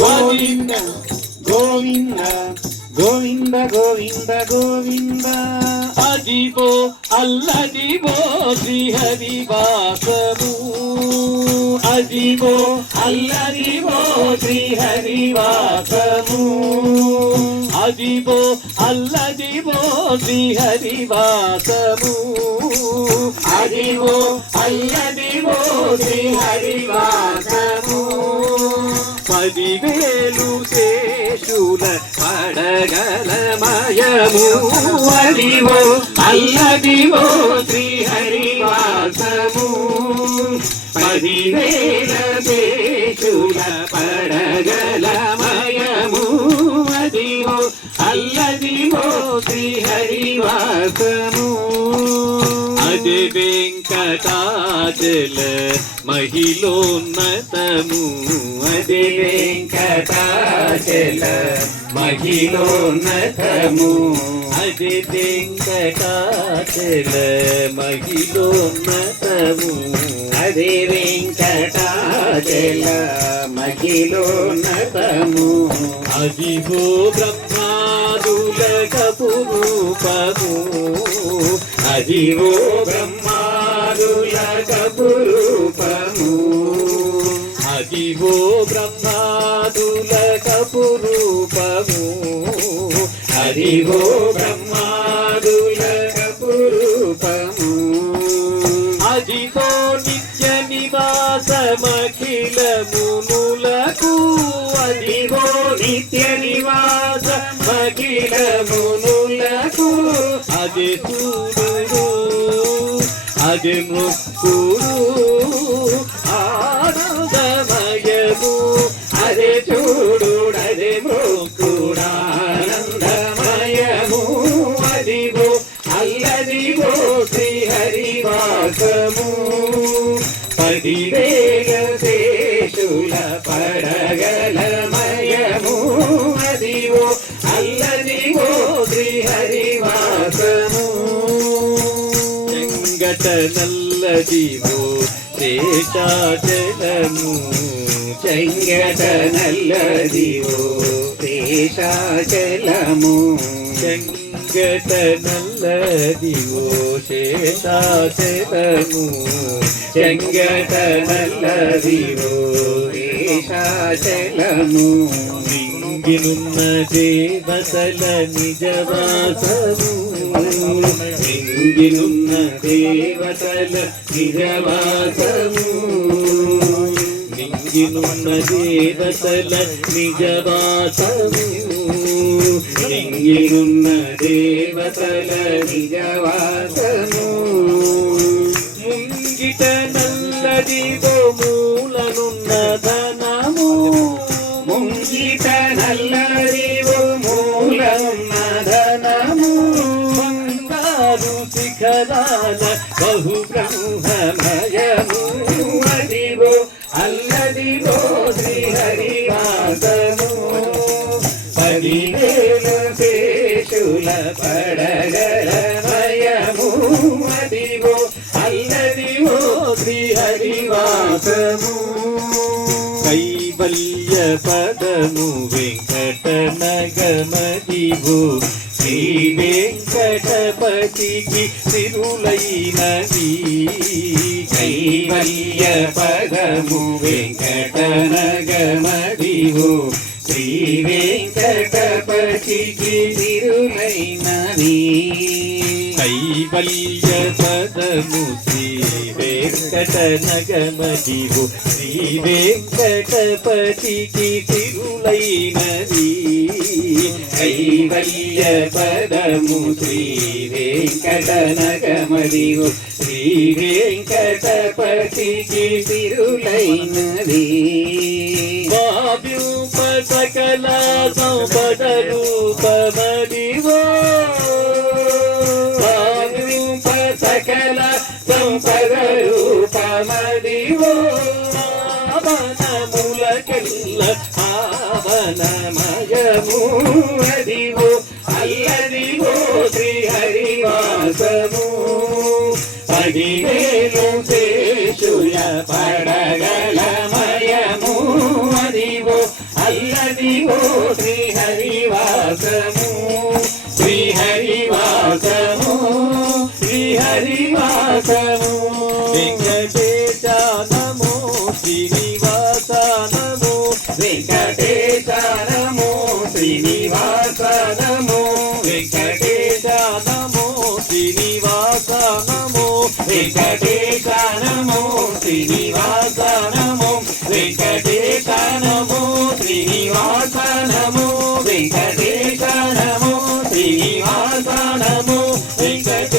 గోవింద గోవింద గోవింద గోవింద గోవింద. అదివో అల్లదివో శ్రీహరి వాసము అదివో అల్లదివో శ్రీహరి వాసము అదివో అల్లదివో శ్రీహరి వాసము అదివో అల్లదివో శ్రీహరి వాసము పదివేలు శేషుల పడగలమయము అదివో అల్లదివో శ్రీహరివాసము. పదివేల శేషుల వెంకటాచల మహిళోన్నతము. అది వెంకటాచల మహిళోన్నతము. అది వెంకటాచల మహిళోన్నతము. అది వెంకటాచల మహిళోన్నతము. అదిగో బ్రహ్మాదుల కపురూపము అదివో బ్రహ్మాదుల కపురూపము అదిగో బ్రహ్మాదులకపురూపము. కపురూపము అదివో బ్రహ్మాదుల కపురూపము అదిగో నిత్య నివాసమఖిలమునులకు మునులకు అదివో నిత్య నివాస మఖిల మునులకు అది చూడు అది మొక్కుడు ఆనందమయము. అదే చూడు అదే మృక్కుడానందమయము అదివో అల్లదివో శ్రీహరివాసము. పదివేల శేషుల పడగల మయము అదివో అల్లదివో శ్రీహరివాసము. చెంగట నల్లదివో శేషాచలము చెంగట నల్లదివో శేషాచలము చెంగట నల్లదివో శేషాచలము చెంగట నల్లదివో శేషాచలము మింగినున్న దేవతల నిజవాసము ఇంగినున్న దేవతల నిజవాసము మింగినున్న దేవతల నిజవాసము ఇంగినున్న దేవతల నిజవాసము. ముంగిట నల్లది మూలనున్న ధనము. ముంగిట నల్లది నల్లదివో ధనము. మంగారు శిఖరాల బహు బ్రహ్మమయము శేషుల అల్లదివో శ్రీహరివాసము. కైవల్య పదము వెంకట నగమదివో శ్రీ వెంకటపతికి తిరులైనది. కైవల్య పదము వెంకట నగమదివో కైవల్య పదము శ్రీ వెంకట నగమదివు శ్రీ వెంకటపతికి తిరులైనది కైవల్య పదము శ్రీ వెంకట నగమదివు శ్రీ వెంకటపతికి తిరులైనది భావ్యూప సకల సంపద రూపమదివో రూపమదివో ఆవనములకెల్ల ఆవనమయము అదివో అల్లదివో శ్రీహరివాసము. పదివేలు శేషుల పడగలమయము అదివో అదివో శ్రీహరివాసము శ్రీహరివాసము. వెంకటేశ నమో శ్రీనివాస నమో వెంకటేశ నమో శ్రీనివాస నమో వెంకటేశ నమో శ్రీనివాస నమో వెంకటేశ నమో శ్రీనివాస నమో వెంకటేశ నమో శ్రీనివాస నమో వెంకటేశ